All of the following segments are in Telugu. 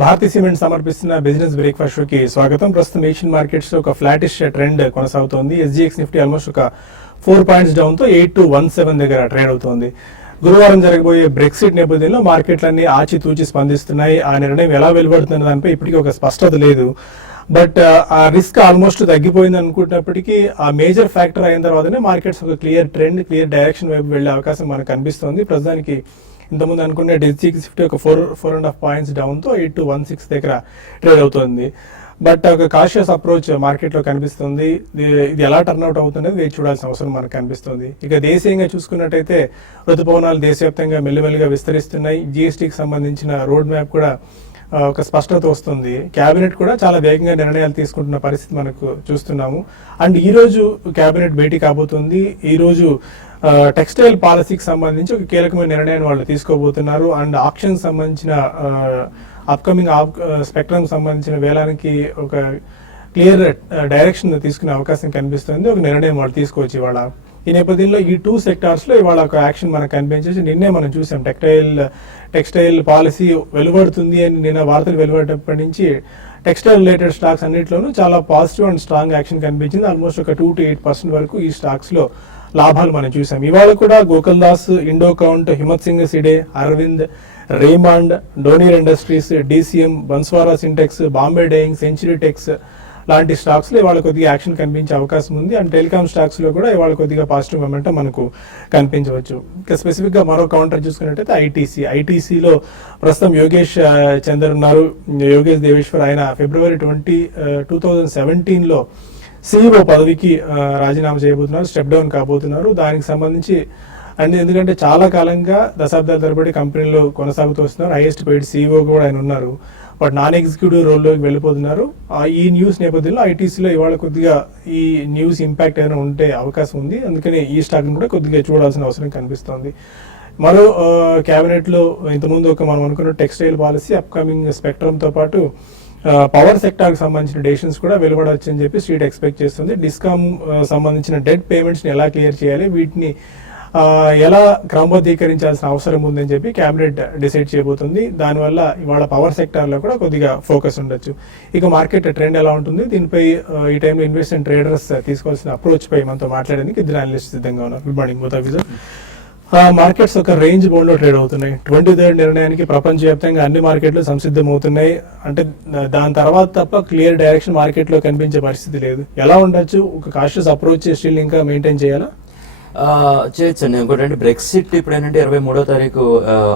భారతీ సిమెంట్ సమర్పిస్తున్న బిజినెస్ బ్రేక్ఫాస్ట్ షోకి స్వాగతం. ప్రస్తుతం ఏషియన్ మార్కెట్స్ లో ఒక ఫ్లాటిష్ ట్రెండ్ కొనసాగుతోంది. SGX నిఫ్టీ ఆల్మోస్ట్ ఒక 4 పాయింట్స్ డౌన్ తో 8217 దగ్గర ట్రేడ్ అవుతోంది. గురువారం జరగబోయే బ్రెక్సిట్ నేపథ్యంలో మార్కెట్లన్నీ ఆచితూచి స్పందిస్తున్నాయి. ఆ నిర్ణయం ఎలా వెలువడుతున్న దానిపై ఇప్పటికీ ఒక స్పష్టత లేదు. బట్ ఆ రిస్క్ ఆల్మోస్ట్ తగ్గిపోయింది అనుకుంటున్నప్పటికీ ఆ మేజర్ ఫ్యాక్టర్ అయిన తర్వాతనే మార్కెట్స్ ఒక క్లియర్ ట్రెండ్, క్లియర్ డైరెక్షన్ వైపు వెళ్లే అవకాశం మనకు కనిపిస్తోంది. ప్రస్తుతానికి ఇంతకుముందు అనుకునే SGX నిఫ్టీ ఒక 4.5 పాయింట్స్ డౌన్ తో 8216 దగ్గర ట్రేడ్ అవుతుంది. బట్ ఒక కాషియస్ అప్రోచ్ మార్కెట్ లో కనిపిస్తుంది. ఇది ఎలా టర్న్అవుట్ అవుతున్నది వేచి చూడాల్సిన అవసరం మనకు కనిపిస్తుంది. ఇక దేశీయంగా చూసుకున్నట్టయితే ఋతుపవనాలు దేశవ్యాప్తంగా మెల్లిమెల్లిగా విస్తరిస్తున్నాయి. GSTకి సంబంధించిన రోడ్ మ్యాప్ కూడా ఒక స్పష్టత వస్తుంది. కేబినెట్ కూడా చాలా వేగంగా నిర్ణయాలు తీసుకుంటున్న పరిస్థితి మనకు చూస్తున్నాము. అండ్ ఈ రోజు కేబినెట్ భేటీ కాబోతుంది. ఈ రోజు టెక్స్టైల్ పాలసీకి సంబంధించి ఒక కీలకమైన నిర్ణయాన్ని వాళ్ళు తీసుకోబోతున్నారు. అండ్ ఆప్షన్ సంబంధించిన అప్కమింగ్ స్పెక్ట్రమ్ సంబంధించిన వేలానికి ఒక క్లియర్ డైరెక్షన్ తీసుకునే అవకాశం కనిపిస్తుంది. ఒక నిర్ణయం వాళ్ళు తీసుకోవచ్చు ఇవాళ. ఈ నేపథ్యంలో ఈ 2 సెక్టార్స్ లో ఇవాళ ఒక యాక్షన్ మనకు కనిపించేసి నిన్నే మనం చూసాం. టెక్స్టైల్ పాలసీ వెలువడుతుంది అని నిన్న వార్తలు వెలువడేటప్పటి నుంచి టెక్స్టైల్ రిలేటెడ్ స్టాక్స్ అన్నింటిలోనూ చాలా పాజిటివ్ అండ్ స్ట్రాంగ్ యాక్షన్ కనిపించింది. ఆల్మోస్ట్ ఒక 2 to 8% వరకు ఈ స్టాక్స్ లో లాభాలు మనం చూసాం. ఇవాళ కూడా Gokaldas, Indo Count, Himmat Singh Seide, Arvind, Raymond, Donear industries, DCM, Banswara Syntex, Bombay dyeing, century Tex లాంటి స్టాక్స్ లో ఇవాళ కొద్దిగా యాక్షన్ కనిపించే అవకాశం ఉంది. అండ్ టెలికామ్ స్టాక్స్ లో కూడా ఇవాళ కొద్దిగా పాజిటివ్ మొమెంటం మనకు కనిపించవచ్చు. ఇంకా స్పెసిఫిక్ గా మరో కౌంటర్ చూసుకున్నట్టయితే ఐటీసీలో ప్రస్తుతం యోగేష్ చందర్ ఉన్నారు. యోగేష్ దేవేశ్వర్ ఆయన February 20, 2017 లో CEO పదవికి రాజీనామా చేయబోతున్నారు, స్టెప్ డౌన్ కాబోతున్నారు. దానికి సంబంధించి అండ్ ఎందుకంటే చాలా కాలంగా దశాబ్దాల తరబడి కంపెనీలో కొనసాగుతూ వస్తున్నారు. హైయెస్ట్ పెయిడ్ CEO కూడా ఆయన ఉన్నారు. బట్ నాన్ ఎగ్జిక్యూటివ్ రోల్లోకి వెళ్ళిపోతున్నారు. ఈ న్యూస్ నేపథ్యంలో ఐటీసీలో ఇవాళ కొద్దిగా ఈ న్యూస్ ఇంపాక్ట్ ఏదైనా ఉంటే అవకాశం ఉంది. అందుకని ఈ స్టాక్ని కూడా కొద్దిగా చూడాల్సిన అవసరం కనిపిస్తోంది. మరో క్యాబినెట్ లో ఇంతకుముందు మనం అనుకున్న టెక్స్టైల్ పాలసీ, అప్కమింగ్ స్పెక్ట్రమ్ తో పాటు పవర్ సెక్టార్ కి సంబంధించిన డెసిషన్స్ కూడా వెలువడవచ్చు అని చెప్పి స్ట్రీట్ ఎక్స్పెక్ట్ చేస్తుంది. డిస్కామ్ సంబంధించిన డెట్ పేమెంట్స్ ని ఎలా క్లియర్ చేయాలి, వీటిని ఎలా క్రమబద్ధీకరించాల్సిన అవసరం ఉందని చెప్పి కేబినెట్ డిసైడ్ చేయబోతుంది. దానివల్ల ఇవాళ పవర్ సెక్టార్ లో కూడా కొద్దిగా ఫోకస్ ఉండొచ్చు. ఇక మార్కెట్ ట్రెండ్ ఎలా ఉంటుంది, దీనిపై ఈ టైంలో ఇన్వెస్ట్మెంట్ ట్రేడర్స్ తీసుకోవాల్సిన అప్రోచ్ పై మనతో మాట్లాడడానికి ఇద్దరు అనలిస్ట్ సిద్ధంగా ఉన్నారు. Good morning both of you. Markets ఒక రేంజ్ బౌండ్ లో ట్రేడ్ అవుతున్నాయి. 23rd నిర్ణయానికి ప్రపంచవ్యాప్తంగా అన్ని మార్కెట్లు సంసిద్ధమవుతున్నాయి. అంటే దాని తర్వాత తప్ప క్లియర్ డైరెక్షన్ మార్కెట్ లో కనిపించే పరిస్థితి లేదు. ఎలా ఉండొచ్చు? ఒక కాషియస్ అప్రోచ్ స్టిల్ ఇంకా మెయింటైన్ చేయాలా? చేయొచ్చండి. ఇంకోటి బ్రెక్సిట్ ఇప్పుడు ఏంటంటే 23వ తారీఖు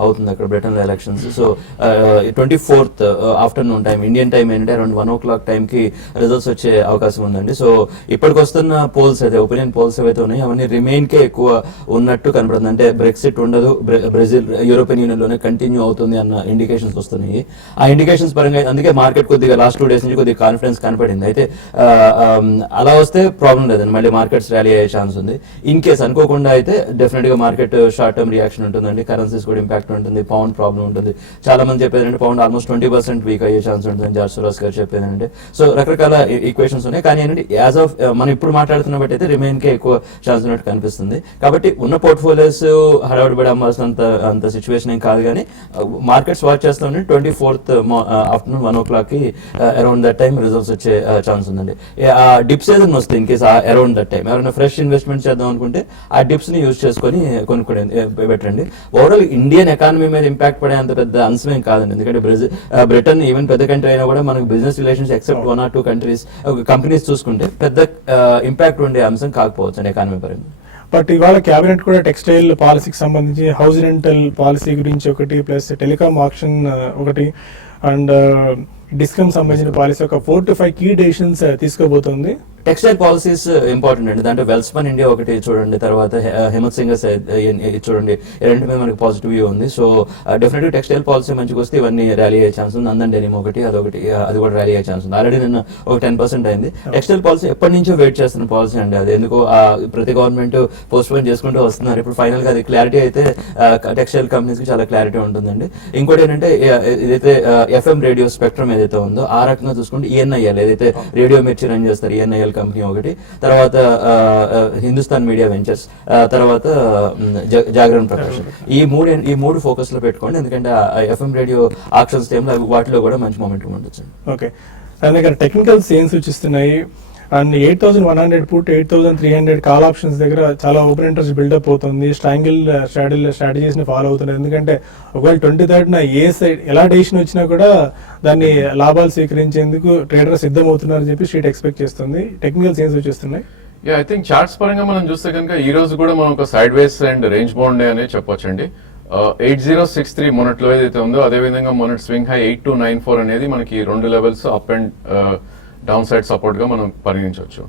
అవుతుంది అక్కడ బ్రిటన్ లో elections. So 24th afternoon time, Indian time ఏంటంటే అరౌండ్ 1 o'clock టైంకి రిజల్ట్స్ వచ్చే అవకాశం ఉందండి. సో ఇప్పటికి వస్తున్న పోల్స్ అయితే, ఒపీనియన్ పోల్స్ ఏవైతే ఉన్నాయో అవన్నీ రిమైన్ కే ఎక్కువ ఉన్నట్టు కనపడుతుంది. అంటే బ్రెక్సిట్ ఉండదు, బ్రెజిల్ యూరోపియన్ యూనియన్ లోనే కంటిన్యూ అవుతుంది అన్న ఇండికేషన్స్ వస్తున్నాయి. ఆ ఇండికేషన్స్ పరంగా అందుకే మార్కెట్ కొద్దిగా లాస్ట్ 2 days నుంచి కొద్దిగా కాన్ఫిడెన్స్ కనపడింది. అయితే అలా వస్తే ప్రాబ్లం లేదండి, మళ్ళీ మార్కెట్స్ ర్యాలీ అయ్యే ఛాన్స్ ఉంది. ఇన్ కేస్ అనుకోకుండా అయితే డెఫినెట్ గా మార్కెట్ షార్ట్ టర్మ్ రియాక్షన్ ఉంటుందండి. కరెన్సీస్ కూడా ఇంపాక్ట్ ఉంటుంది, పౌండ్ ప్రాబ్లం ఉంటుంది. చాలా మంది చెప్పేదంటే పౌండ్ ఆల్మోస్ట్ 20% వీక్ అయ్యే ఛాన్స్ ఉంటుంది, జార్జ్ సోరోస్ గారు చెప్పేదంటే. సో రకరకాల ఈక్వేషన్స్ ఉన్నాయి. కానీ ఏంటంటే యాజ్ ఆఫ్ మనం ఇప్పుడు మాట్లాడుతున్న బట్టి అయితే రిమైన్ కే ఎక్కువ ఛాన్స్ ఉన్నట్టు కనిపిస్తుంది. కాబట్టి ఉన్న పోర్ట్ఫోలియోస్ హడావుడిపడి అమ్మాల్సినంత అంత సిచ్యువేషన్ ఏం కాదు. కానీ మార్కెట్స్ వాచ్ చేస్తూ ఉంటే 24th ఆఫ్టర్నూన్ 1 o'clock కి అరౌండ్ దట్ టైం రిజల్ట్స్ వచ్చే ఛాన్స్ ఉందండి. డిప్స్ ఏదైనా వస్తుంది in case around that time ఎవరైనా ఫ్రెష్ ఇన్వెస్ట్మెంట్ చేద్దాం అనుకుంటే ఆ డిప్స్ ని యూజ్ చేసుకొని కొనుక్కోండి, పెట్టండి. ఓవరాల్ ఇండియన్ ఎకానమీ మీద ఇంపాక్ట్ పడే అంత పెద్ద అంశమేం కాదండి. ఎందుకంటే బ్రిటన్ ఈవెన్ పెద్ద కంట్రీ అయినా కూడా మనకు business relations except 1 or 2 companies చూసుకుంటే పెద్ద ఇంపాక్ట్ ఉండే అంశం కాకపోవచ్చు అండి ఎకానమీ పరంగా. బట్ ఇవాళ కేబినెట్ కూడా టెక్స్టైల్ పాలసీకి సంబంధించి హౌస్ రెంటల్ పాలసీ గురించి ఒకటి, ప్లస్ టెలికామ్ ఆప్షన్ ఒకటి, అండ్ డిస్కమ్ సంబంధించిన పాలసీ ఒక 4 to 5 కీ డెసిషన్స్ తీసుకోబోతోంది. టెక్స్టైల్ పాలసీస్ ఇంపార్టెంట్ అండి. దాంట్లో వెల్స్పన్ ఇండియా ఒకటి చూడండి, తర్వాత హిమ్మత్ సింగ్ చూడండి, రెండు మీద మనకి పాజిటివ్ వ్యూ ఉంది. సో డెఫినెట్గా టెక్స్టైల్ పాలసీ మంచిగా వస్తే ఇవన్నీ ర్యాలీ అయ్యే ఛాన్స్ ఉంది. నందన్ డెనిమ్ ఒకటి, అదొకటి, అది కూడా ర్యాలీ అయ్యే ఛాన్స్ ఉంది. ఆల్రెడీ నిన్న ఒక 10% అయింది. టెక్స్టైల్ పాలసీ ఎప్పటి నుంచో వెయిట్ చేస్తున్న పాలసీ అండి. అది ఎందుకో ప్రతి గవర్నమెంట్ పోస్ట్ పోన్ చేసుకుంటూ వస్తున్నారు. ఇప్పుడు ఫైనల్ గా అది క్లారిటీ అయితే టెక్స్టైల్ కంపెనీస్ కి చాలా క్లారిటీ ఉంటుందండి. ఇంకోటి ఏంటంటే ఇదైతే FM రేడియో స్పెక్ట్రమ్ ఏదైతే ఉందో ఆ రకంగా చూసుకుంటే ఈఎన్ఐఎల్ ఏదైతే రేడియో మిర్చి రన్ చేస్తారు, ఈఎన్ఐఎల్ కంపెనీ ఒకటి, తర్వాత హిందుస్థాన్ మీడియా వెంచర్స్, తర్వాత జాగరణ్ ప్రకాశన్, ఈ మూడు ఫోకస్ లో పెట్టుకోండి. ఎందుకంటే ఎఫ్ఎం రేడియో ఆక్షన్స్ టైంలో వాటిలో కూడా మంచి మూమెంట్ ఉండొచ్చు. ఓకే, దాని దగ్గర టెక్నికల్స్ ఏం సూచిస్తున్నాయి? అండ్ 8100 పుట్, 8300 కాల్ ఆప్షన్స్ దగ్గర చాలా ఓపెన్ ఇంట్రెస్ట్ బిల్డప్ అవుతుంది. స్ట్రాంగిల్ స్ట్రాటజీస్ ని ఫాలో అవుతున్నారు. ఎందుకంటే ఒకవేళ 23rd ఏ సైడ్ ఎలా డెసిషన్ వచ్చినా కూడా దాన్ని లాభాలు స్వీకరించేందుకు ట్రేడర్ సిద్ధం అవుతున్నారని చెప్పి స్ట్రీట్ ఎక్స్పెక్ట్ చేస్తుంది. టెక్నికల్స్ ఏం సూచిస్తున్నాయి? ఐ థింక్ చార్ట్స్ పరంగా మనం చూస్తే కనుక ఈ రోజు కూడా మనం ఒక side ways and range bound day అనే చెప్పొచ్చండి. 8063 మొన్నట్లో ఏదైతే ఉందో అదే విధంగా మొన్నటి స్వింగ్ హై 8294 అనేది మనకి రెండు levels up and down side support గా మనం పరిగణించవచ్చు.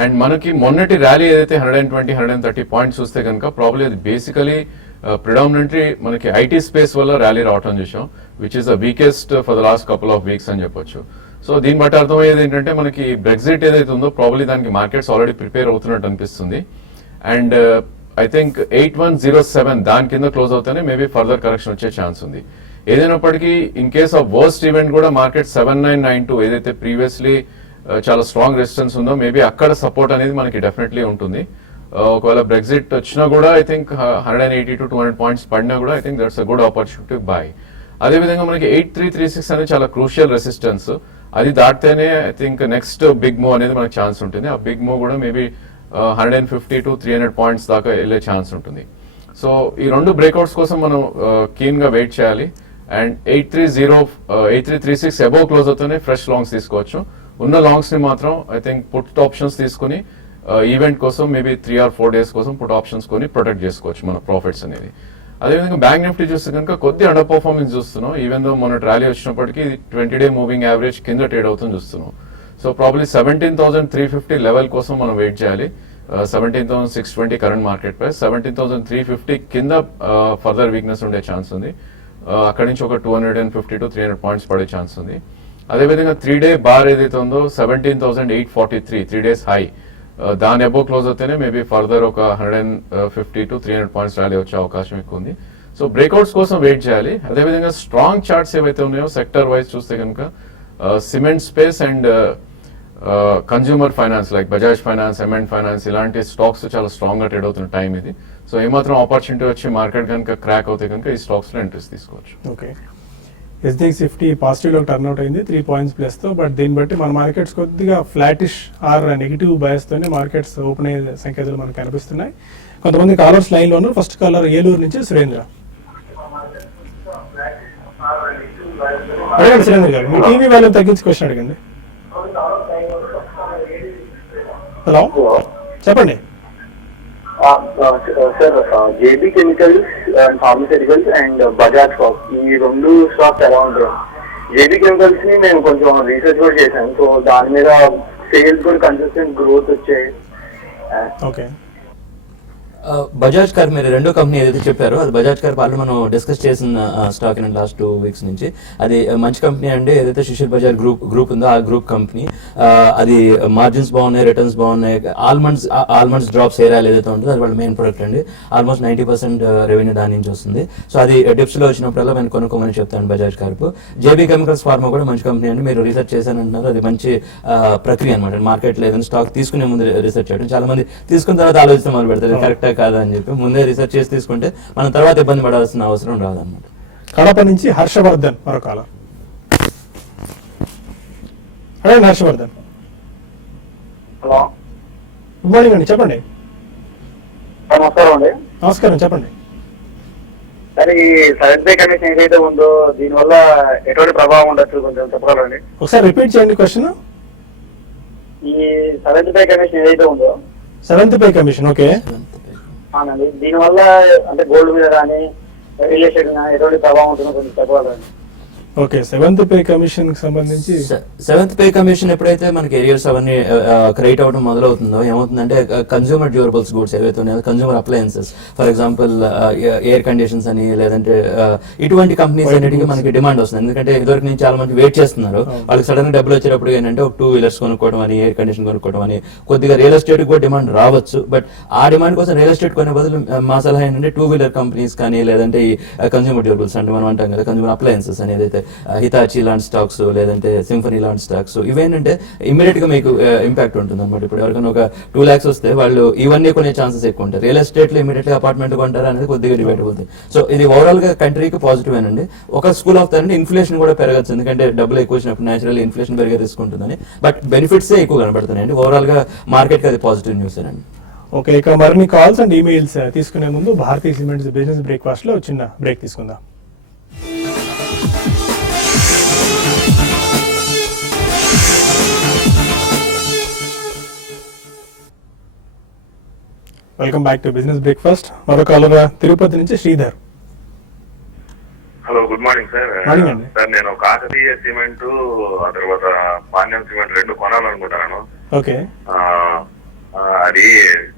అండ్ మనకి మొన్నటి ర్యాలీ ఏదైతే 120-130 పాయింట్స్ చూస్తే కనుక ప్రాబ్లీ అది బేసికలీ ప్రిడామినెంట్లీ మనకి ఐటీ స్పేస్ వల్ల ర్యాలీ రావటం చూసాం, which is the weakest for the last couple of weeks అని చెప్పొచ్చు. సో దీన్ని బట్టి అర్థమయ్యేది ఏంటంటే మనకి బ్రెగ్జిట్ ఏదైతే ఉందో ప్రాబ్లీ దానికి మార్కెట్స్ ఆల్రెడీ ప్రిపేర్ అవుతున్నట్టు అనిపిస్తుంది. అండ్ ఐ థింక్ 8107 దాని కింద క్లోజ్ అవుతానే మేబీ ఫర్దర్ కరెక్షన్ వచ్చే ఛాన్స్ ఉంది. ఏదైనప్పటికీ in case of worst event కూడా మార్కెట్ 7992 ఏదైతే ప్రీవియస్లీ చాలా స్ట్రాంగ్ రెసిస్టెన్స్ ఉందో మేబీ అక్కడ సపోర్ట్ అనేది మనకి డెఫినెట్లీ ఉంటుంది. ఒకవేళ బ్రెగ్జిట్ వచ్చినా కూడా ఐ థింక్ 180-200 పాయింట్స్ పడినా కూడా I think that's a good opportunity buy. అదేవిధంగా మనకి 8336 అనేది చాలా క్రూషియల్ రెసిస్టెన్స్, అది దాటితేనే I think next big move అనేది మనకి ఛాన్స్ ఉంటుంది. ఆ బిగ్ మూవ్ కూడా మేబీ 150-300 పాయింట్స్ దాకా వెళ్ళే ఛాన్స్ ఉంటుంది. సో ఈ రెండు బ్రేక్అవుట్స్ కోసం మనం కీన్ గా వెయిట్ చేయాలి. అండ్ 8336 అబోవ్ క్లోజ్ అవుతూనే ఫ్రెష్ లాంగ్స్ తీసుకోవచ్చు. ఉన్న లాంగ్స్ ని మాత్రం ఐ థింక్ పుట్ ఆప్షన్స్ తీసుకుని ఈవెంట్ కోసం మేబీ 3 or 4 days కోసం పుట్ ఆప్షన్స్ కొని ప్రొటెక్ట్ చేసుకోవచ్చు మన ప్రాఫిట్స్ అనేది. అదేవిధంగా బ్యాంక్ నిఫ్టీ చూస్తే కనుక కొద్ది అండర్ పర్ఫార్మెన్స్ చూస్తున్నాం. ఈవెన్ దో మన ర్యాలీ వచ్చినప్పటికీ 20-day మూవింగ్ యావరేజ్ కింద ట్రేడ్ అవుతుంది చూస్తున్నాం. సో ప్రాబ్లీ 17,350 లెవెల్ కోసం మనం వెయిట్ చేయాలి. 17,620 కరెంట్ మార్కెట్ ప్రైస్, 17,350 కింద ఫర్దర్ వీక్నెస్ ఉండే ఛాన్స్ ఉంది. అక్కడి నుంచి ఒక 250-300 పాయింట్స్ పడే ఛాన్స్ ఉంది. అదేవిధంగా 3-day బార్ ఏదైతే ఉందో 17,843 3 days హై, దాని అబోవ్ క్లోజ్ అవుతేనే మేబీ ఫర్దర్ ఒక 150-300 పాయింట్స్ ర్యాలీ వచ్చే అవకాశం ఎక్కువ ఉంది. సో బ్రేక్అవుట్స్ కోసం వెయిట్ చేయాలి. అదేవిధంగా స్ట్రాంగ్ చార్ట్స్ ఏవైతే ఉన్నాయో సెక్టర్ వైజ్ చూస్తే కనుక cement space and consumer finance like Bajaj finance, M and finance ఇలాంటి స్టాక్స్ చాలా స్ట్రాంగ్ గా ట్రేడ్ అవుతున్న టైం ఇది. సో ఏమాత్రం ఆపర్చునిటీ వచ్చి మార్కెట్ కనుక క్రాక్ అవుతే కనుక ఈ స్టాక్స్ లో ఎంట్రీస్ తీసుకోవచ్చు. ఓకే, ఎస్డిఎక్స్ నిఫ్టీ పాజిటివ్ లో టర్న్అవుట్ అయింది 3 points ప్లస్ తో. బట్ దీన్ని బట్టి మన మార్కెట్స్ కొద్దిగా ఫ్లాటిష్ ఆర్ నెగిటివ్ బయస్ తోనే మార్కెట్స్ ఓపెన్ అయ్యే సంకేతాలు మనకు కనిపిస్తున్నాయి. కొంతమంది కాలర్స్ లైన్ లో ఉన్నారు. ఫస్ట్ కాలర్ ఏలూరు నుంచి సురేంద్ర. అడగండి సురేంద్ర గారు, మీ టీవీ వాల్యూమ్ తగ్గించి క్వశ్చన్ అడగండి. హలో, చెప్పండి. Sir, JB chemicals and pharmaceuticals and Bajaj stocks ఈ రెండు స్టాక్స్ ఎలా ఉంటాయి? జేబీ కెమికల్స్ ని నేను కొంచెం రీసెర్చ్ కూడా చేశాను. సో దాని మీద సేల్స్ కూడా కన్సిస్టెంట్ గ్రోత్ వచ్చాయి. ఓకే, బజాజ్ కార్ మీరు రెండో కంపెనీ ఏదైతే చెప్పారో అది బజాజ్ కార్ వాళ్ళు మనం డిస్కస్ చేసిన స్టాక్ ఇన్ లాస్ట్ 2 weeks నుంచి. అది మంచి కంపెనీ అండి. ఏదైతే సుశీల్ బజాజ్ గ్రూప్ ఉందో ఆ గ్రూప్ కంపెనీ, అది మార్జిన్స్ బాగున్నాయి, రిటర్న్స్ బాగున్నాయి. ఆల్మండ్స్ డ్రాప్స్ ఏరియాలు ఏదైతే ఉంటుందో అది వాళ్ళ మెయిన్ ప్రొడక్ట్ అండి. ఆల్మోస్ట్ 90% రెవెన్యూ దాని నుంచి వస్తుంది. సో అది డిప్స్ లో వచ్చినప్పుడల్లా నేను కొనుక్కోమని చెప్తాను Bajaj carp. JB chemicals pharma కూడా మంచి కంపెనీ అండి. మీరు రీసెర్చ్ చేశానంటున్నారు, అది మంచి ప్రక్రియ అనమాట. మార్కెట్లో ఏదైనా స్టాక్ తీసుకునే ముందు రీసెర్చ్ చేయడం. చాలా మంది తీసుకున్న తర్వాత ఆలోచిస్తే మొదలు పెడతారు కరెక్ట్ కాదా అని చెప్పి. ముందే రీసెర్చ్ చేసి తీసుకుంటే మనం తర్వాత ఇబ్బంది పడాల్సిన అవసరం రాదన్నమాట. కడప నుంచి హర్షవర్ధన్ మరొకాల. అడగండి హర్షవర్ధన్. హలో, గుడ్ మార్నింగ్ అండి, చెప్పండి. నమస్కారం అండి. నమస్కారం, చెప్పండి. సరే, ఈ సడన్ పే కమిషన్ ఏదైతే ఉందో దీనివల్ల ఎటువంటి ప్రభావం ఉండొచ్చు కొంచెం చెప్పగలండి? ఒకసారి రిపీట్ చేయండి క్వశ్చన్. ఈ సడన్ పే కమిషన్ ఏదైతే ఉందో, 7th పే కమిషన్, ఓకే. అవునండి, దీనివల్ల అంటే గోల్డ్ మీద కానీ రియల్ ఎస్టేట్ ఎటువంటి ప్రభావం ఉంటుందో కొంచెం చెప్పగలండి? ఓకే, 7th పే కమిషన్ కి సంబంధించి 7th పే కమిషన్ ఎప్పుడైతే మనకి ఏరియాస్ అవన్నీ క్రియేట్ అవ్వడం మొదలవుతుందో ఏమవుతుందంటే కన్జ్యూమర్ డ్యూరబుల్స్ గూడ్స్ ఏవైతే ఉన్నాయో, consumer appliances, for example air conditions అని లేదంటే ఇటువంటి కంపెనీస్ అన్నిటికీ మనకి డిమాండ్ వస్తుంది. ఎందుకంటే ఇదివరకు నుంచి చాలా మంది వెయిట్ చేస్తున్నారు. వాళ్ళకి సడన్ గా డబ్బులు వచ్చేటప్పుడు ఏంటంటే ఒక 2 wheelers కొనుక్కోవడం అని, ఎయిర్ కండిషన్ కొనుక్కోవడం అని, కొద్దిగా రియల్ ఎస్టేట్ కూడా డిమాండ్ రావచ్చు. బట్ ఆ డిమాండ్ కోసం రియల్ ఎస్టేట్ కొనే బదులు మా సలహా ఏంటంటే 2 wheeler కంపెనీస్ కానీ లేదంటే ఈ కన్జ్యూమర్ డ్యూరబుల్స్ అంటే మనం అంటాం కదా కన్జ్యూమర్ అప్లయన్సెస్ అని ఏదైతే హితాచి లాంటి స్టాక్స్ లేదంటే సింఫనీ లాంటి స్టాక్స్ ఇవేంటంటే ఇమీడియట్ గా మీకు ఇంపాక్ట్ ఉంటుంది అనమాట. ఇప్పుడు ఎవరికైనా ఒక 2 lakhs వస్తే వాళ్ళు ఇవన్నీ కొనే ఛాన్సెస్ ఎక్కువ ఉంటాయి. రియల్ ఎస్టేట్ లో ఇమీడియట్ గా అపార్ట్మెంట్ కొంటారు అనేది కొద్దిగా డిబేట్ అవుతుంది. సో ఇది ఓవరాల్ గా కంట్రీకి పాజిటివ్ అండి. ఒక స్కూల్ ఆఫ్ థాట్ అంటే ఇన్ఫ్లేషన్ కూడా పెరగచ్చు, ఎందుకంటే డబ్బులు ఎక్కువ వచ్చినప్పుడు నేచురల్ ఇన్ఫ్లేషన్ పెరిగే రిస్క్ ఉంటుందని. బట్ బెనిఫిట్స్ ఎక్కువ కనబడుతున్నాయండి. ఓవరాల్ గా మార్కెట్ కి అది పాజిటివ్ న్యూస్ అండి. ఓకే, ఇక మరిన్ని కాల్స్ అండ్ ఈమెయిల్స్ తీసుకునే ముందు భారతీయ సిమెంట్స్ బిజినెస్ బ్రేక్ఫాస్ట్ లో చిన్న బ్రేక్ తీసుకుందాం. Welcome back to business breakfast. మరో కాలర్ తిరుపతి నుంచి Sridhar. Hello, good morning sir. Morning అండి. సార్, నేను కాకతీయ సిమెంట్ ఆ తర్వాత పాండ్యం సిమెంట్ 2 కొనాలనుకుంటున్నాను. ఓకే, అది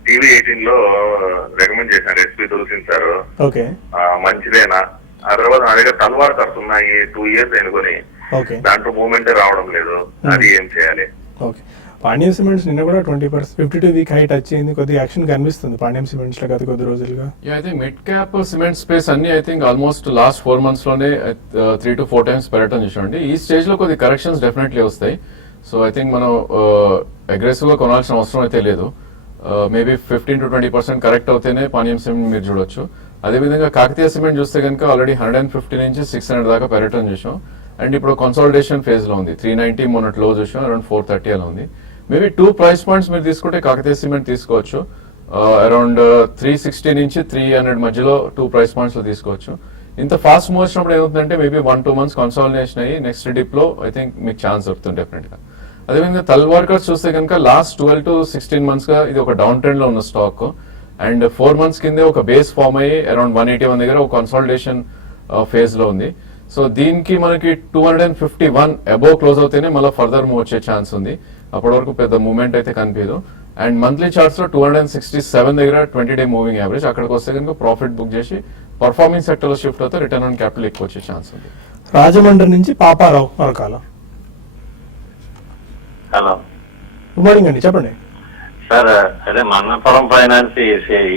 టీవీ 18 లో రికమెండ్ చేశాను ఎస్పీ తులసిన్ సార్. ఓకే, మంచిదేనా? ఆ తర్వాత నా దగ్గర తల్వార్ ఖర్చు ఉన్నాయి 2 years అనుకుని, ఓకే, దాంట్లో మూమెంట్ రావడం లేదు. అది ఏం చేయాలి? ఓకే. పాండ్యం సిమెంట్స్ నిన్న కూడా 20% 52 వీక్ హైట్ వచ్చింది. కొద్దిగా యాక్షన్ కనిపిస్తుంది పాండ్యం సిమెంట్స్ లో గత కొద్ది రోజులుగా. I think mid cap cement space అన్ని I think almost last 4 months లోనే 3 to 4 times పెరగటం చూసామండి. ఈ స్టేజ్ లో కొద్ది కరెక్షన్స్ డెఫినెట్లీ వస్తాయి. సో ఐ థింక్ మనం అగ్రెసివ్ గా కొనాల్సిన అవసరం అయితే లేదు. Maybe 15 to 20% correct అవుతేనే Panyam cement మీరు చూడొచ్చు. అదేవిధంగా కాకతీయ సిమెంట్ చూస్తే కనుక ఆల్రెడీ 150 నుంచి 600 దాకా పెరగటం చూసాం. అండ్ ఇప్పుడు కన్సాలిడేషన్ ఫేజ్ లో ఉంది. 390 మొన్నటి లో చూసాం, అరౌండ్ 430 అలా ఉంది. మేబీ 2 price points మీరు తీసుకుంటే కాకతీయ సిమెంట్ తీసుకోవచ్చు. అరౌండ్ 360 నుంచి 300 మధ్యలో 2 price points లో తీసుకోవచ్చు. ఇంత ఫాస్ట్ మూవ్ వచ్చినప్పుడు ఏమవుతుందంటే మేబీ 1-2 months కన్సాలిడేషన్ అయ్యి నెక్స్ట్ డిప్ లో ఐ థింక్ మీకు ఛాన్స్ దొరుకుతుంది డెఫినెట్ గా. అదేవిధంగా తల్వార్కర్స్ చూస్తే కనుక లాస్ట్ 12 to 16 months గా ఇది ఒక డౌన్ ట్రెండ్ లో ఉన్న స్టాక్. అండ్ 4 months కిందే ఒక బేస్ ఫామ్ అయ్యి అరౌండ్ 181 దగ్గర ఒక కన్సాలిడేషన్ ఫేజ్ లో ఉంది. సో దీనికి మనకి 251 అబోవ్ క్లోజ్ అవుతేనే మళ్ళీ ఫర్దర్ మూవ్ వచ్చే ఛాన్స్ ఉంది. అప్పటి వరకు పెద్ద మూవ్మెంట్ అయితే కనిపించదు. అండ్ మంత్లీ చార్ట్స్ లో 267 దగ్గర 20-day మూవింగ్ యావరేజ్, అక్కడికి వస్తే కనుక ప్రాఫిట్ బుక్ చేసి పర్ఫార్మింగ్ సెక్టర్ లో షిఫ్ట్ అవుతే రిటర్న్ ఆన్ క్యాపిటల్ ఎక్కువ వచ్చే ఛాన్స్ ఉంది. రాజమండ్రి నుంచి పాపారావు మరొకాల. హలో, గుడ్ మార్నింగ్ అండి, చెప్పండి. సార్ అదే మన్నపురం ఫైనాన్స్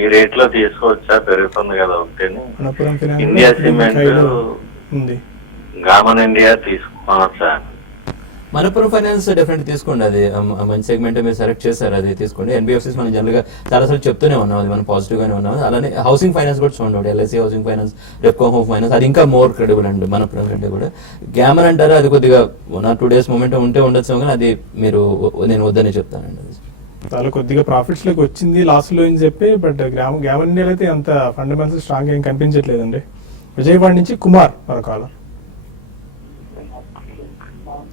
ఈ రేట్ లో తీసుకోవచ్చా? పెరుగుతుంది కదా ఒకటి. మనపురం ఫైనాన్స్ ఇండియా సిమెంట్ ఉంది, గామన్ ఇండియా తీసుకోవచ్చా? మనపురం ఫైనాన్స్ డెఫినెట్ తీసుకోండి. అది మంచి సెగ్మెంట్ మీరు సెలెక్ట్ చేశారు, అది తీసుకోండి. ఎన్బిఎఫ్సిస్ మనం జనరల్ గా చాలాసార్లు చెప్తూనే ఉన్నాం, అది మనం పాజిటివ్ గానే ఉన్నాం. అలానే హౌసింగ్ ఫైనాన్స్ కూడా చూడండి, LIC housing finance, Repco home finance, అది ఇంకా మోర్ క్రెడిబుల్ అండి మనపురం కంటే కూడా. గ్యామన్ అంటారా, అది కొద్దిగా 1 or 2 days మూమెంట్ ఉంటే ఉండొచ్చు, కానీ అది మీరు నేను వద్దని చెప్తానండి. అది చాలా కొద్దిగా ప్రాఫిట్స్ లోకి వచ్చింది లాస్ట్ లో అని చెప్పి, బట్ గ్యామన్ ఇండియాలో అయితే అంత ఫండమెంటల్స్ స్ట్రాంగ్ ఏం కనిపించట్లేదండి. విజయవాడ నుంచి కుమార్ మరొకాల.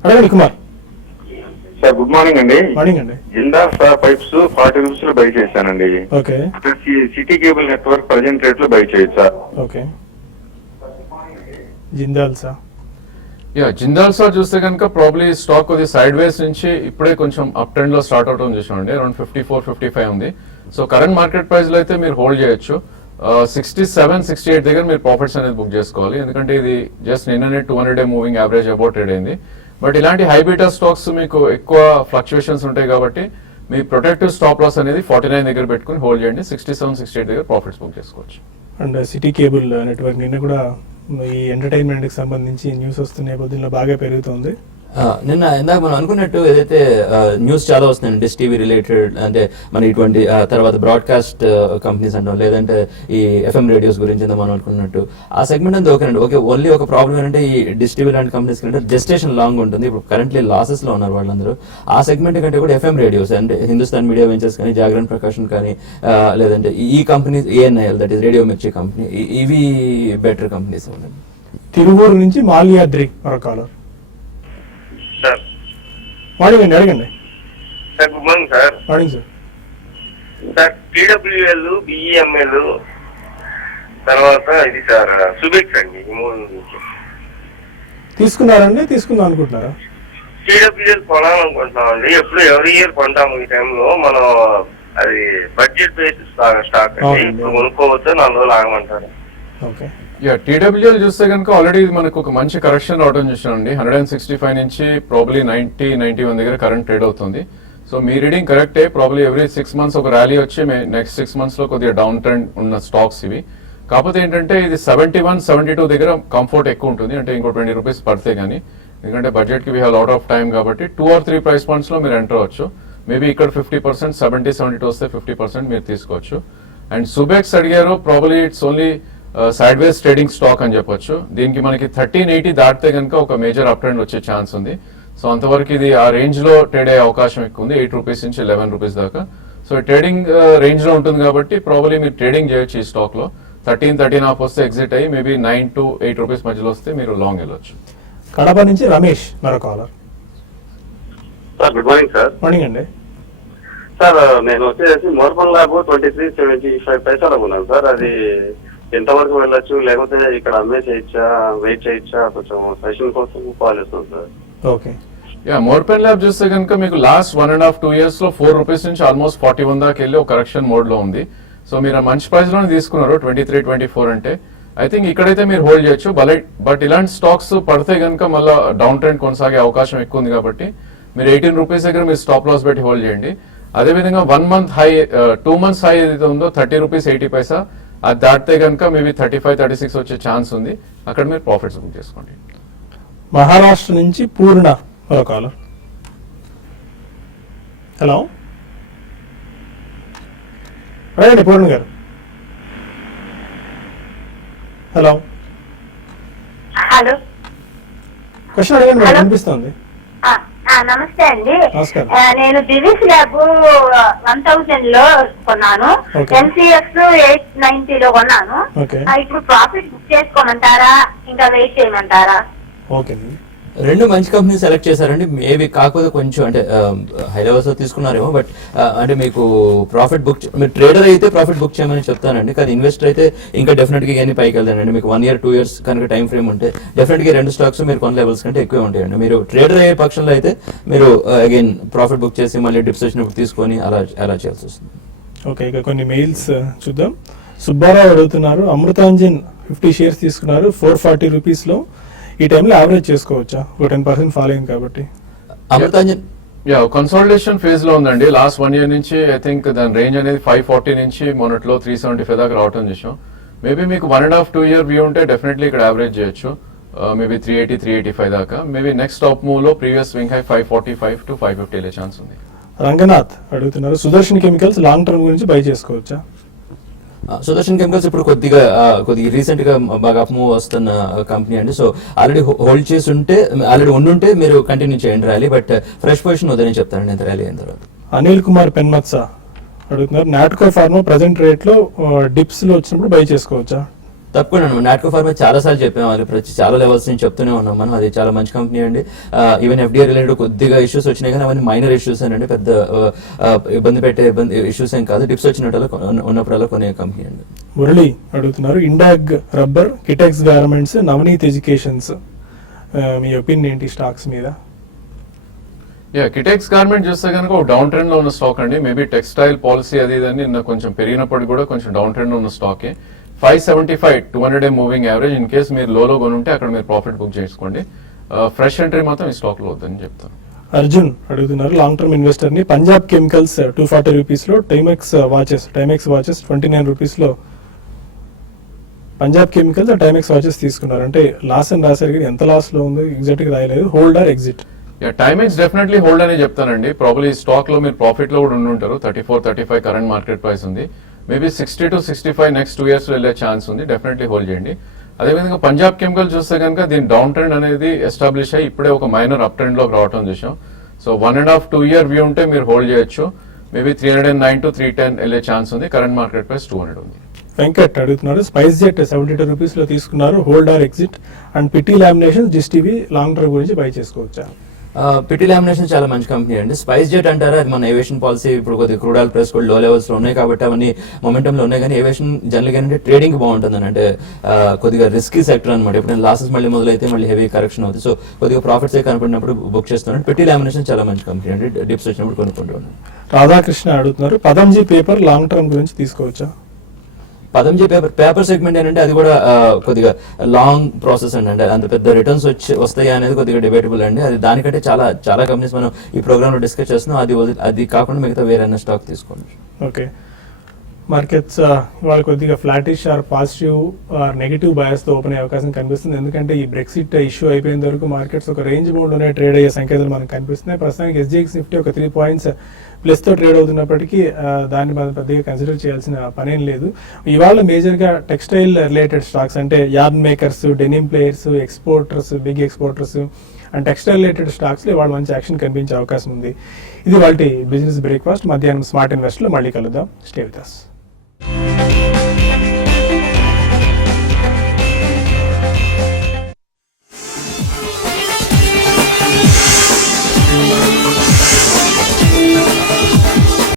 అడగండి కుమార్. సార్, గుడ్ మార్నింగ్ అండి. మార్నింగ్ అండి. జిందాల్ స్టార్ పైప్స్ 40 rupees లో బై చేశానండి. Okay, city cable network present rate లో బై చేయొచ్చు sir? Okay. Jindal sir. Jindal sir చూస్తే కనుక ప్రాబ్లీ స్టాక్ కొద్ది సైడ్ వేస్ నుంచి ఇప్పుడే కొంచెం అప్ ట్రెండ్ లో స్టార్ట్ అవటం చూసామండి. అరౌండ్ 54-55 ఉంది. సో కరెంట్ మార్కెట్ ప్రైస్ లో అయితే మీరు హోల్డ్ చేయొచ్చు. 67-68 దగ్గర మీరు ప్రాఫిట్స్ అనేది బుక్ చేసుకోవాలి, ఎందుకంటే ఇది జస్ట్ నిన్ననే 200-day moving average about trade అయింది. బట్ ఇలాంటి హై బీటా స్టాక్స్ మీకు ఎక్కువ ఫ్లక్చుయేషన్స్ ఉంటాయి కాబట్టి మీ ప్రొటెక్టివ్ స్టాప్ లాస్ అనేది 49 దగ్గర పెట్టుకుని హోల్డ్ చేయండి. 67-68 దగ్గర ప్రాఫిట్స్ బుక్ చేసుకోవచ్చు. అండ్ సిటీ కేబుల్ నెట్వర్క్ నిన్న కూడా ఈ ఎంటర్టైన్మెంట్ కి సంబంధించి న్యూస్ వస్తున్న నేపథ్యంలో బాగా పెరుగుతుంది. నిన్న ఇందాక మనం అనుకున్నట్టు ఏదైతే న్యూస్ చాలా వస్తున్నాయి డిష్ టీవీ రిలేటెడ్, అంటే మన ఇటువంటి తర్వాత బ్రాడ్కాస్ట్ కంపెనీస్ అంటాం, లేదంటే ఈ ఎఫ్ఎం రేడియోస్ గురించి మనం అనుకున్నట్టు ఆ సెగ్మెంట్ అంతా ఓకేనండి. ఓకే, ఓన్లీ ఒక ప్రాబ్లం ఏంటంటే ఈ డిష్ టీవీ లాంటి కంపెనీస్ కంటే జెస్టేషన్ లాంగ్ ఉంటుంది. ఇప్పుడు కరెంట్లీ లాసెస్ లో ఉన్నారు వాళ్ళందరూ. ఆ సెగ్మెంట్ కంటే కూడా ఎఫ్ఎం రేడియోస్ అంటే హిందుస్థాన్ మీడియా వెంచర్స్ కానీ, జాగరణ్ ప్రకాశన్ కానీ, లేదంటే ఈ కంపెనీస్ ఏఎన్ఐఎల్ దట్ ఈస్ రేడియో మిర్చి కంపెనీ, ఇవి బెటర్ కంపెనీస్ ఉన్నాయి. తిరువూరు నుంచి మాల్యాద్రి మరొకాల. సార్, మార్నింగ్ అండి, అడగండి. Sir, good morning sir. Morning sir. Sir, TWL, BEML, తర్వాత ఇది సార్ సుబిక్స్ అండి, ఈ 3 నుంచి తీసుకున్నారండి, తీసుకుందాం అనుకుంటున్నారా? టీడబ్ల్యూఎల్ కొనాలనుకుంటున్నామండి. ఎప్పుడు ఎవ్రీ ఇయర్ కొంటాము ఈ టైంలో. మనం అది బడ్జెట్ బేస్డ్ స్టాక్ అండి. ఇప్పుడు కొనుక్కోవచ్చు, 4 రోజులు ఆగమంటారు. ఓకే. టీడబ్ల్యూఎల్ చూస్తే కనుక ఆల్రెడీ మనకు ఒక మంచి కరెక్షన్ రావడం చూసామండి. 165 నుంచి ప్రాబ్లీ 90-91 దగ్గర కరెంట్ ట్రేడ్ అవుతుంది. సో మీ రీడింగ్ కరెక్టే. ప్రాబ్లీ ఎవ్రీ 6 months ఒక ర్యాలీ వచ్చి నెక్స్ట్ 6 months లో కొద్దిగా డౌన్ ట్రెండ్ ఉన్న స్టాక్స్ ఇవి. కాకపోతే ఏంటంటే ఇది 71, 72 దగ్గర కంఫర్ట్ ఎక్కువ ఉంటుంది, అంటే ఇంకో 20 రూపీస్ పడితే కానీ, ఎందుకంటే బడ్జెట్కి we have lot of time కాబట్టి 2 or 3 ప్రైస్ పాయింట్స్లో మీరు ఎంటర్ అవ్వచ్చు. మేబీ ఇక్కడ 50%, 70, 72 వస్తే 50% మీరు తీసుకోవచ్చు. అండ్ సుబెక్స్ అడిగారు, probably it's only side ways trading stock అని చెప్పొచ్చు. దీనికి మనకి 1380 దాటితే కనుక ఒక మేజర్ అప్ ట్రెండ్ వచ్చే ఛాన్స్ ఉంది. సో అంతవరకు ఇది ఆ రేంజ్ లో ట్రేడ్ అయ్యే అవకాశం ఎక్కువ ఉంది, 8 రూపీస్ నుంచి 11 రూపీస్ దాకా. సో ట్రేడింగ్ రేంజ్ లో ఉంటుంది కాబట్టి ప్రాబబ్లీ మీరు ట్రేడింగ్ చేయొచ్చు ఈ స్టాక్ లో. 13.5 వస్తే ఎగ్జిట్ అయ్యి మేబీ 9 to 8 రూపీస్ మధ్యలో వస్తే మీరు లాంగ్ వెళ్ళొచ్చు. కడప నుంచి రమేష్ మరో caller. Sir good morning sir. Morning అండి. సార్ నేను వచ్చేసి మోర్పన్ ల్యాబ్ 23.75 పైసలు ఉన్నాను సార్. అది ఎంతవరకు వెళ్ళొచ్చు, లేకపోతే ఇక్కడ అమ్మే చేయొచ్చా, వెయిట్ చేయొచ్చా, కొంచెం సజెషన్ కోసం కాల్ చేస్తాను సార్. ఓకే. యా, మోర్పెన్ ల్యాబ్ చూస్తే కనుక మీకు లాస్ట్ 1.5-2 years లో 4 రూపీస్ నుంచి ఆల్మోస్ట్ 41 దాకా వెళ్ళి ఒక కరెక్షన్ మోడ్ లో ఉంది. సో మీరు మంచి ప్రైస్ లోనే తీసుకున్నారు 23-24 అంటే. ఐ థింక్ ఇక్కడైతే మీరు హోల్డ్ చేయొచ్చు. బట్ ఇలాంటి స్టాక్స్ పడితే కనుక మళ్ళీ డౌన్ ట్రెండ్ కొనసాగే అవకాశం ఎక్కువ ఉంది కాబట్టి మీరు 18 రూపీస్ దగ్గర మీరు స్టాప్ లాస్ పెట్టి హోల్డ్ చేయండి. అదేవిధంగా 1 month హై, 2 months హై ఏదైతే ఉందో 30 రూపీస్ 80 పైసా, అది దాటితే కనుక మేబీ 35-36 వచ్చే ఛాన్స్ ఉంది. అక్కడ మీరు ప్రాఫిట్స్ బుక్ చేసుకోండి. మహారాష్ట్ర నుంచి పూర్ణ మరో కాలర్. హలో, రండి పూర్ణ గారు. హలో, హలో క్వశ్చన్ అడగండి, నాకు వినిపిస్తుంది. నమస్తే అండి. నమస్కారం. నేను దివిస్ ల్యాబ్ 1000 లో కొన్నాను, Okay. ఎన్సిఎక్స్ 890 లో కొన్నాను. ఓకే. ఇప్పుడు ప్రాఫిట్ బుక్ చేసుకోమంటారా, ఇంకా వెయిట్ చేయమంటారా? ఓకే. రెండు మంచి కంపెనీ సెలెక్ట్ చేశారండి. మేబీ కాకపోతే కొంచెం అంటే హై లెవెల్స్ లో తీసుకున్నారేమో, బట్ అంటే మీకు ప్రాఫిట్ బుక్, మీరు ట్రేడర్ అయితే ప్రాఫిట్ బుక్ చేయమని చెప్తానండి. కానీ ఇన్వెస్టర్ అయితే ఇంకా డెఫినెట్ గా ఇవన్నీ పైకి వెళ్తానండి. మీకు 1 year 2 years కనుక టైం ఫ్రేమ్ ఉంటే డెఫినెట్ గా 2 స్టాక్స్ మీరు కొన్న లెవెల్స్ కంటే ఎక్కువ ఉంటాయండి. మీరు ట్రేడర్ అయ్యే పక్షంలో అయితే మీరు అగైన్ ప్రాఫిట్ బుక్ చేసి మళ్ళీ డిప్స్ వచ్చినప్పుడు తీసుకొని అలా చేయాల్సి వస్తుంది. ఓకే, ఇక కొన్ని మెయిల్స్ చూద్దాం. సుబ్బారావు అడుగుతున్నారు, అమృతాంజన్ 50 shares తీసుకున్నారు 440 రూపీస్లో. ఈ టైంలో యావరేజ్ చేసుకోవచ్చా? ఒక 10% ఫాలో అయింది కాబట్టి. అమృతాంజన్ యా, కన్సాలిడేషన్ ఫేజ్ లో ఉందండి. లాస్ట్ 1 year నుంచి ఐ థింక్ దాని రేంజ్ అనేది 540 నుంచి మొన్నట్లో 375 దాకా రావటం చూసాం. మేబీ మీకు 1.5-2 year వ్యూ ఉంటే డెఫినెట్లీ ఇక్కడ యావరేజ్ చేయొచ్చు. మేబీ 380-385 దాకా. మేబీ నెక్స్ట్ టాప్ మూవ్ లో ప్రీవియస్ స్వింగ్ హై 545 to 550 వెళ్ళే ఛాన్స్ ఉంది. రంగనాథ్ అడుగుతున్నారు, సుదర్శన్ కెమికల్స్ లాంగ్ టర్మ్ గురించి బై చేసుకోవచ్చా? సుదర్శన్ కెమికల్స్ ఇప్పుడు కొద్దిగా రీసెంట్ గా బాగా అప్ మూవ్ వస్తున్న కంపెనీ అండి. సో ఆల్రెడీ హోల్డ్ చేసి ఉంటే, ఆల్రెడీ ఉండుంటే మీరు కంటిన్యూ చేయండి ర్యాలీ, బట్ ఫ్రెష్ పొజిషన్ వద్దని చెప్తాను నేను ర్యాలీ అయిన తర్వాత. అనిల్ కుమార్ పెన్మత్స అడుగుతున్నారు, నాట్కో ఫార్మా ప్రజెంట్ రేట్ లో డిప్స్ లో వచ్చినప్పుడు బై చేసుకోవచ్చా? తప్పకుండా నాట్కో ఫార్మా చాలా సార్లు చెప్పాము, అది చాలా లెవెల్స్ నుంచి చెప్తూనే ఉన్నాం మనం. అది చాలా మంచి కంపెనీ అండి. ఈవెన్ ఎఫ్డిఐ రిలేటెడ్ కొద్దిగా ఇష్యూస్ వచ్చినాయి కానీ అవన్నీ మైనర్ ఇష్యూస్ అండి, పెద్ద ఇబ్బంది పెట్టే ఇష్యూస్ ఏం కాదు. డిప్స్ ఉన్నప్పుడల్లా కొనే కంపెనీ అండి. మురళి అడుగుతున్నారు, Indag rubber, Kitex garments, Navneet educations, మీ ఒపీనియన్ ఏంటి స్టాక్స్ మీద? యా, కిటెక్స్ గార్మెంట్ చూస్తే కనుక ఒక డౌన్ ట్రెండ్ లో ఉన్న స్టాక్ అండి. మేబీ టెక్స్టైల్ పాలసీ అది ఇది నిన్న కొంచెం పెరిగినప్పటికీ కూడా కొంచెం డౌన్ ట్రెండ్ లో ఉన్న స్టాకే. 575 200 మూవింగ్ యావరేజ్. ఇన్ కేస్ మీరు లోలో కొనుంటే అక్కడ మీరు ప్రాఫిట్ బుక్ చేసుకోండి. ఫ్రెష్ ఎంట్రీ మాత్రం ఈ స్టాక్ లో వద్దని చెప్తాను. అర్జున్ అడుగుతున్నారు, లాంగ్ టర్మ్ ఇన్వెస్టర్ ని, పంజాబ్ కెమికల్స్ 240 రూపీస్లో, టైమెక్స్ వాచెస్ 29 రూపీస్లో. పంజాబ్ కెమికల్స్ టైమెక్స్ వాచెస్ తీసుకున్నారు అంటే లాస్ అని రాశారు కానీ ఎంత లాస్ లో ఉంది ఎగ్జాక్ట్ గా రాయలేదు. Hold or exit? Yeah, టైమెక్స్ definitely hold అని చెప్తానండి. ప్రాబ్లీ ఈ స్టాక్ లో మీరు ప్రాఫిట్ లో కూడా ఉండుంటారు. 34-35 కరెంట్ మార్కెట్ ప్రైస్ ఉంది. మేబీ 60 to 65 నెక్స్ట్ 2 years లో వెళ్ళే ఛాన్స్ ఉంది. డెఫినెట్లీ హోల్డ్ చేయండి. అదేవిధంగా పంజాబ్ కెమికల్ చూస్తే కనుక దీని డౌన్ ట్రెండ్ అనేది ఎస్టాబ్లిష్ అయ్యి ఇప్పుడే ఒక మైనర్ అప్ ట్రెండ్ లోకి రావడం చూసాం. సో 1.5-2 year వ్యూ ఉంటే మీరు హోల్డ్ చేయొచ్చు. మేబీ 309 to 310 వెళ్ళే ఛాన్స్ ఉంది. కరెంట్ మార్కెట్ ప్రైస్ 200 ఉంది. వెంకట్ అడుగుతున్నారు, స్పైస్ జెట్ 72 రూపీస్లో తీసుకున్నారు, hold or exit? And PT lamination, జిస్ టీవీ లాంగ్ టర్మ్ గురించి బై చేసుకోవచ్చా? పిటి లామినేషన్ చాలా మంచి కంపెనీ అండి. స్పైస్ జెట్ అంటారా, అది మన ఏవియేషన్ పాలసీ ఇప్పుడు కొద్దిగా క్రూడ్ ఆయిల్ ప్రైస్ కూడా లో లెవెల్స్ లో ఉన్నాయి కాబట్టి అవన్నీ మొమెంటంలో ఉన్నాయి. కానీ ఏవియేషన్ జనరల్ గా అంటే ట్రేడింగ్ బాగుంటుంది అంటే కొద్దిగా రిస్కీ సెక్టర్ అనమాట. ఎప్పుడైనా లాసెస్ మళ్ళీ మొదలైతే మళ్ళీ హెవీ కరెక్షన్ అవుతుంది. సో కొద్దిగా ప్రాఫిట్స్ కనపడినప్పుడు బుక్ చేస్తున్నాను. పిటి లామినేషన్ చాలా మంచి కంపెనీ అండి, డిప్స్ వచ్చినప్పుడు కొనుక్కుంటున్నాను. రాధాకృష్ణ అడుగుతున్నారు, పదంజీ పేపర్ లాంగ్ టర్మ్ గురించి తీసుకోవచ్చా? పదంజీ పేపర్ సెగ్మెంట్ ఏంటంటే అది కూడా కొద్దిగా లాంగ్ ప్రాసెస్ అండి. అంటే అంత పెద్ద రిటర్న్స్ వస్తాయి అనేది కొద్దిగా డిబేటబుల్ అండి. అది దానికంటే చాలా కంపెనీస్ మనం ఈ ప్రోగ్రామ్ లో డిస్కస్ చేస్తున్నాం. అది కాకుండా మిగతా వేరే స్టాక్ తీసుకోండి. ఓకే, మార్కెట్స్ ఇవాళ కొద్దిగా flattish or positive or negative బయాస్తో ఓపెన్ అయ్యే అవకాశం కనిపిస్తుంది. ఎందుకంటే ఈ బ్రెక్సిట్ ఇష్యూ అయిపోయేంత వరకు మార్కెట్స్ ఒక రేంజ్ బౌండ్లోనే ట్రేడ్ అయ్యే సంకేతాలు మనకు కనిపిస్తున్నాయి. ప్రస్తుతానికి ఎస్జిఎక్స్ నిఫ్టీ ఒక 3 పాయింట్స్ ప్లస్తో ట్రేడ్ అవుతున్నప్పటికీ దాన్ని మనం పెద్దగా కన్సిడర్ చేయాల్సిన పనేం లేదు. ఇవాళ మేజర్గా టెక్స్టైల్ రిలేటెడ్ స్టాక్స్ అంటే yarn makers, denim players, exporters, big exporters and textile related స్టాక్స్లో ఇవాళ మంచి యాక్షన్ కనిపించే అవకాశం ఉంది. ఇది వాటి బిజినెస్ బ్రేక్ఫాస్ట్. మధ్యాహ్నం స్మార్ట్ ఇన్వెస్ట్లో మళ్ళీ కలుద్దాం. Stay with us.